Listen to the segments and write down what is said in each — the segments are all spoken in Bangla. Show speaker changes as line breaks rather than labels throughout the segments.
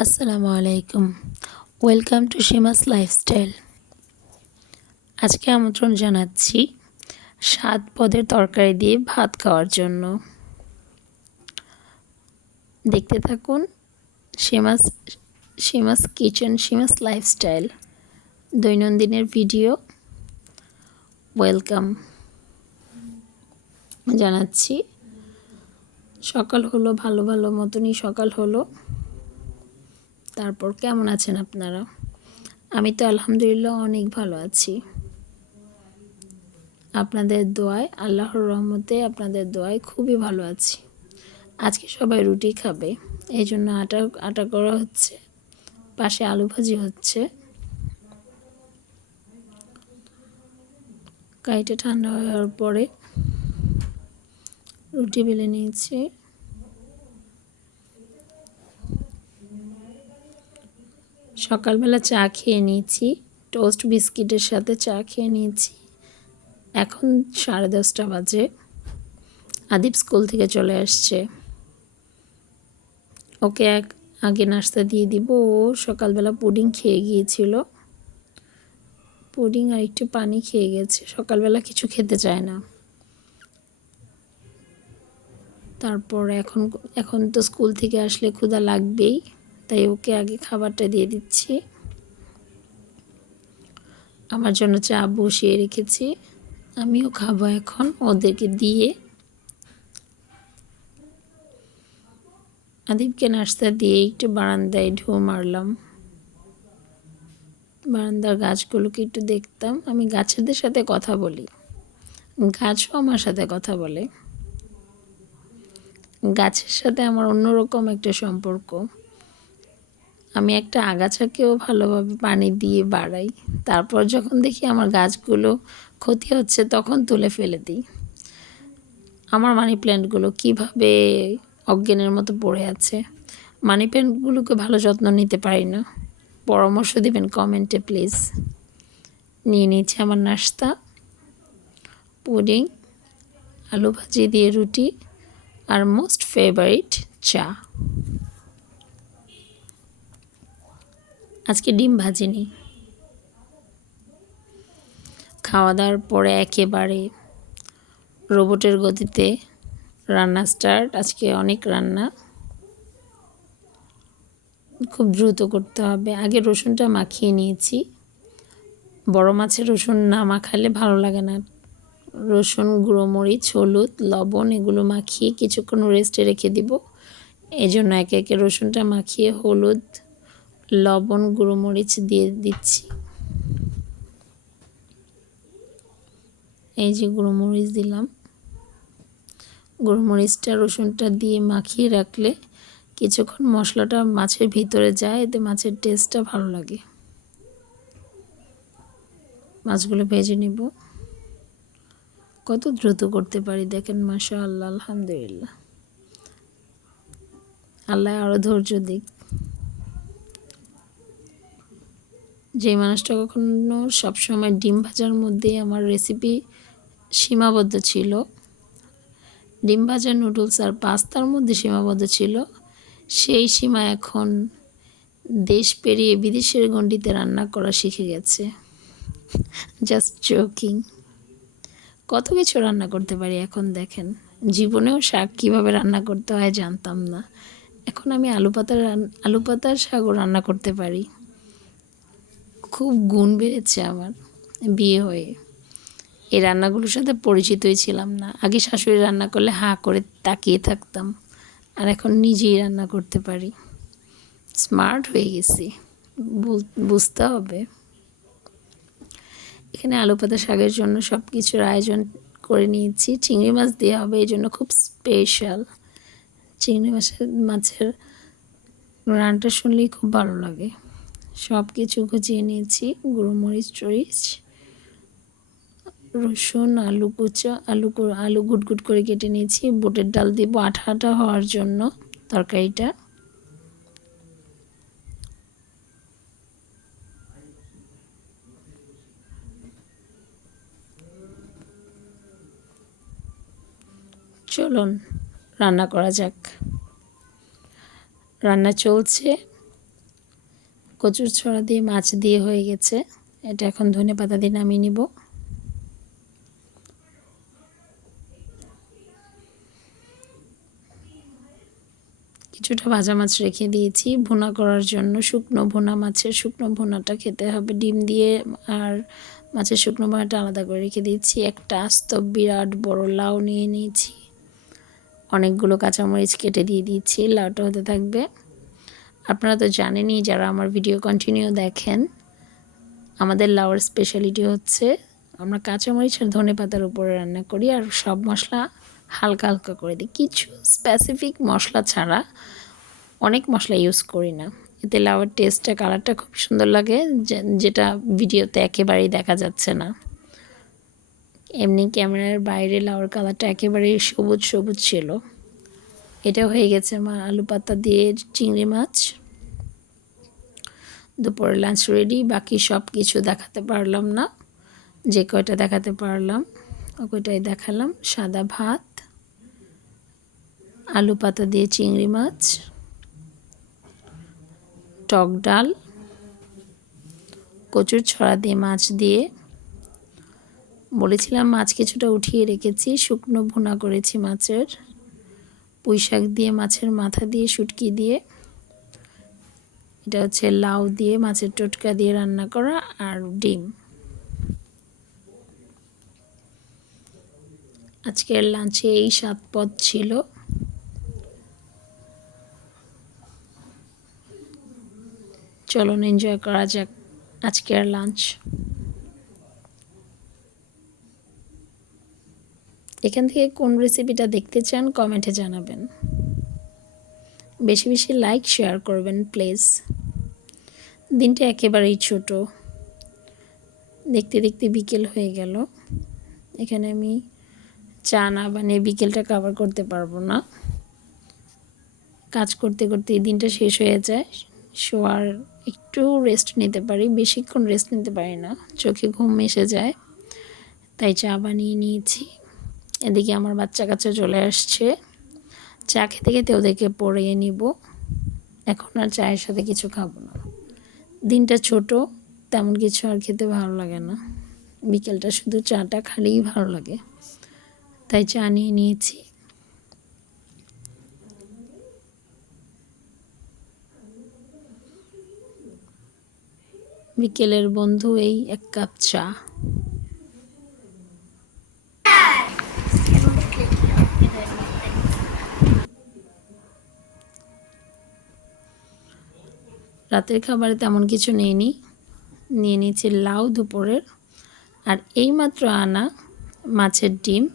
আসসালামু আলাইকুম। ওয়েলকাম টু সীমাস লাইফস্টাইল আজকে আমন্ত্রণ জানাচ্ছি সাত পদের তরকারি দিয়ে ভাত খাওয়ার জন্য। দেখতে থাকুন সীমাস সীমাস কিচেন সীমাস লাইফস্টাইল দৈনন্দিনের ভিডিও। ওয়েলকাম জানাচ্ছি, সকাল হলো, ভালো ভালো মতনই সকাল হলো। তারপর কেমন আছেন আপনারা? আমি তো আলহামদুলিল্লাহ অনেক ভালো আছি। আপনাদের দোয়ায়, আল্লাহর রহমতে আপনাদের দোয়ায় খুবই ভালো আছি। আজকে সবাই রুটি খাবে এই জন্য আটা আটা করা হচ্ছে, পাশে আলু ভাজি হচ্ছে। কাইটা ঠান্ডা হওয়ার পরে রুটি বেলে নিয়েছি। সকালবেলা চা খেয়ে নিয়েছি। টোস্ট বিস্কিটের সাথে চা খেয়ে নিয়েছি। এখন সাড়ে দশটা বাজে। আদিব স্কুল থেকে চলে আসছে। ওকে এক আগে নাস্তা দিয়ে দিব। ও সকালবেলা পুডিং খেয়ে গিয়েছিল। পুডিং আর একটু পানি খেয়ে গেছে। সকালবেলা কিছু খেতে চায় না। তারপর এখন এখন তো স্কুল থেকে আসলে ক্ষুধা লাগবেই। তাই ওকে আগে খাবারটা দিয়ে দিচ্ছি। আমার জন্য চা বসিয়ে রেখেছি। আমিও খাব এখন, ওদেরকে দিয়ে। আদিবকে নাস্তা দিয়ে একটু বারান্দায় ঢু মারলাম। বারান্দার গাছগুলোকে একটু দেখতাম। আমি গাছেদের সাথে কথা বলি। গাছও আমার সাথে কথা বলে। গাছের সাথে আমার অন্যরকম একটা সম্পর্ক। আমি একটা আগাছাকেও ভালোভাবে পানি দিয়ে বাড়াই। তারপর যখন দেখি আমার গাছগুলো ক্ষতি হচ্ছে, তখন তুলে ফেলে দিই। আমার মানি প্ল্যান্টগুলো কীভাবে অজ্ঞানের মতো পড়ে আছে? মানি প্ল্যান্টগুলোকে ভালো যত্ন নিতে পারি না। পরামর্শ দেবেন কমেন্টে, প্লিজ। নিয়ে নিচ্ছে আমার নাস্তা, পুডিং, আলু ভাজি দিয়ে রুটি, আর মোস্ট ফেভারিট চা। আজকে ডিম ভাজিনি। খাওয়া দাওয়ার পরে একেবারে রোবটের গতিতে রান্না স্টার্ট আজকে অনেক রান্না। খুব দ্রুত করতে হবে। আগে রসুনটা মাখিয়ে নিয়েছি। বড় মাছের রসুন না মাখালে ভালো লাগে না। রসুন, গুঁড়ো মরিচ, হলুদ, লবণ এগুলো মাখিয়ে কিছুক্ষণ রেস্টে রেখে দিব। এই জন্য একে একে রসুনটা মাখিয়ে, হলুদ লবণ, গুঁড়ো মরিচ দিয়ে দিচ্ছি। এই যে গুঁড়ো মরিচ দিলাম। গুঁড়ো মরিচটা রসুনটা দিয়ে মাখিয়ে রাখলে কিছুক্ষণ মশলাটা মাছের ভিতরে যায়, এতে মাছের টেস্টটা ভালো লাগে। মাছগুলো ভেজে নিব। কত দ্রুত করতে পারি দেখেন মাসা আল্লাহ আলহামদুলিল্লাহ। আল্লাহ আরও ধৈর্য দিক। যে মানুষটা কখনো সবসময় ডিম ভাজার মধ্যে আমার রেসিপি সীমাবদ্ধ ছিল। ডিম ভাজা নুডলস আর পাস্তার মধ্যে সীমাবদ্ধ ছিল। সেই সীমা এখন দেশ পেরিয়ে বিদেশের গণ্ডিতে রান্না করা শিখে গেছে। জাস্ট জোকিং কত কিছু রান্না করতে পারি এখন দেখেন। জীবনেও শাক কীভাবে রান্না করতে হয় জানতাম না। এখন আমি আলু পাতার আলু পাতার শাকও রান্না করতে পারি। খুব গুণ বেড়েছে আমার বিয়ে হয়ে। এই রান্নাগুলোর সাথে পরিচিতই ছিলাম না। আগে শাশুড়ি রান্না করলে হাঁ করে তাকিয়ে থাকতাম। আর এখন নিজেই রান্না করতে পারি। স্মার্ট হয়ে গেছি। বুঝতে হবে। এখানে আলু পাতা শাকের জন্য সব কিছুর আয়োজন করে নিয়েছি। চিংড়ি মাছ দেওয়া হবে, এই জন্য খুব স্পেশাল চিংড়ি মাছের মাছের রানটা শুনলেই খুব ভালো লাগে। সব কিছু গুছিয়ে নিয়েছি। গুঁড়ো মরিচ টরিচ রসুন, আলু কুচা, আলু আলু গুট গুট করে কেটে নিয়েছি। বুটের ডাল দিব আঠা আঠা হওয়ার জন্য তরকারিটা। চলুন, রান্না করা যাক। রান্না চলছে। কচুর ছড়া দিয়ে মাছ দিয়ে হয়ে গেছে। এটা এখন ধনে পাতা দিয়ে নামিয়ে নিব। কিছুটা ভাজা মাছ রেখে দিয়েছি। ভুনা করার জন্য শুকনো ভুনা মাছের শুকনো ভুনাটা খেতে হবে। ডিম দিয়ে আর মাছের শুকনো ভুনাটা আলাদা করে রেখে দিয়েছি। একটা আস্ত বিরাট বড় লাউ নিয়ে নিয়েছি। অনেকগুলো কাঁচামরিচ কেটে দিয়ে দিয়েছি। লাউটা হতে থাকবে। আপনারা তো জানেনই যারা আমার ভিডিও কন্টিনিউ দেখেন, আমাদের লাউর স্পেশালিটি হচ্ছে আমরা কাঁচামরিচ আর ধনে পাতার উপরে রান্না করি আর সব মশলা হালকা হালকা করে দিই। কিছু স্পেসিফিক মশলা ছাড়া অনেক মশলা ইউজ করি না। এতে লাউয়ের টেস্টটা কালারটা খুব সুন্দর লাগে যেটা ভিডিওতে একেবারেই দেখা যাচ্ছে না। এমনি ক্যামেরার বাইরে লাউর কালারটা একেবারেই সবুজ সবুজ ছিল। এটা হয়ে গেছে মা আলু পাতা দিয়ে চিংড়ি মাছ। দুপুরে লাঞ্চ রেডি বাকি সব কিছু দেখাতে পারলাম না। যে কয়টা দেখাতে পারলাম ও কয়টাই দেখালাম। সাদা ভাত, আলু পাতা দিয়ে চিংড়ি মাছ, টক ডাল, কচুর ছড়া দিয়ে মাছ দিয়ে। বলেছিলাম মাছ কিছুটা উঠিয়ে রেখেছি, শুকনো ভুনা করেছি মাছের। পুঁই শাক দিয়ে, মাছের মাথা দিয়ে, শুটকি দিয়ে, এটা হচ্ছে লাউ দিয়ে, মাছের টোটকা দিয়ে রান্না করা আর ডিম। আজকের লাঞ্চে এই সাত পদ ছিল। চলুন এনজয় করা যাক আজকের লাঞ্চ। এখান থেকে কোন রেসিপিটা দেখতে চান কমেন্টে জানাবেন। বেশি বেশি লাইক শেয়ার করবেন প্লিজ দিনটা একেবারেই ছোট। দেখতে দেখতে বিকেল হয়ে গেল। এখানে আমি চা না বানিয়ে বিকেলটা কভার করতে পারব না। কাজ করতে করতে দিনটা শেষ হয়ে যায়। শোয়ার একটু রেস্ট নিতে পারি। বেশিক্ষণ রেস্ট নিতে পারি না। চোখে ঘুম এসে যায়। তাই চা বানিয়ে নিয়েছি। এদিকে আমার বাচ্চা কাচ্চা চলে আসছে। চা খেতে খেতে ওদেরকে পড়িয়ে নিব। এখন আর চায়ের সাথে কিছু খাব না। দিনটা ছোট, তেমন কিছু আর খেতে ভালো লাগে না। বিকেলটা শুধু চাটা খালিই ভালো লাগে। তাই চা নিয়ে নিয়েছি। বিকেলের বন্ধু এই এক কাপ চা। রাতের খাবারে তেমন কিছু নেইনি। নিয়ে নিয়েছি লাউ দুপুরের। আর এইমাত্র আনা মাছের ডিম।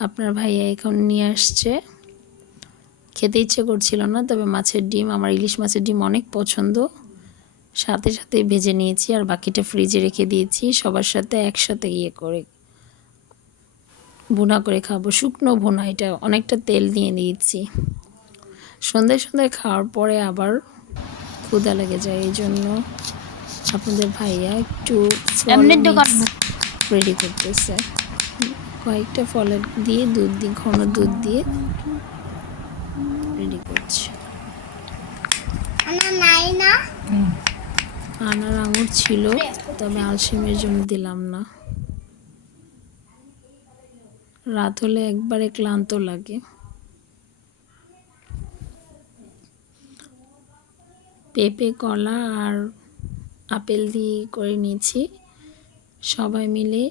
আপনার ভাইয়া এখন নিয়ে আসছে। খেতে ইচ্ছে করছিল না, তবে মাছের ডিম, আমার ইলিশ মাছের ডিম অনেক পছন্দ। সাথে সাথে ভেজে নিয়েছি আর বাকিটা ফ্রিজে রেখে দিয়েছি। সবার সাথে একসাথে ইয়ে করে ভুনা করে খাব। শুকনো ভুনা এটা অনেকটা তেল দিয়ে দিয়েছি। সন্ধ্যায় সন্ধ্যায় খাওয়ার পরে আবার ক্ষুদা লেগে যায় এই জন্য আপনাদের ভাইয়া একটু রেডি করতেছে। কয়েকটা ফলের দিয়ে দুধ দিয়ে ঘন দুধ দিয়ে রেডি করছে। আনার আঙুর ছিল তবে আলসিমের জন্য দিলাম না। রাত হলে একবারে ক্লান্ত লাগে। পেঁপে, কলা আর আপেল দিয়ে করে নিয়েছি। সবাই মিলে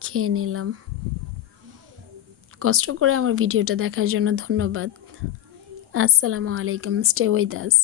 খেয়ে নিলাম। কষ্ট করে আমার ভিডিওটা দেখার জন্য ধন্যবাদ। আসসালামু আলাইকুম, স্টে উইথ আস।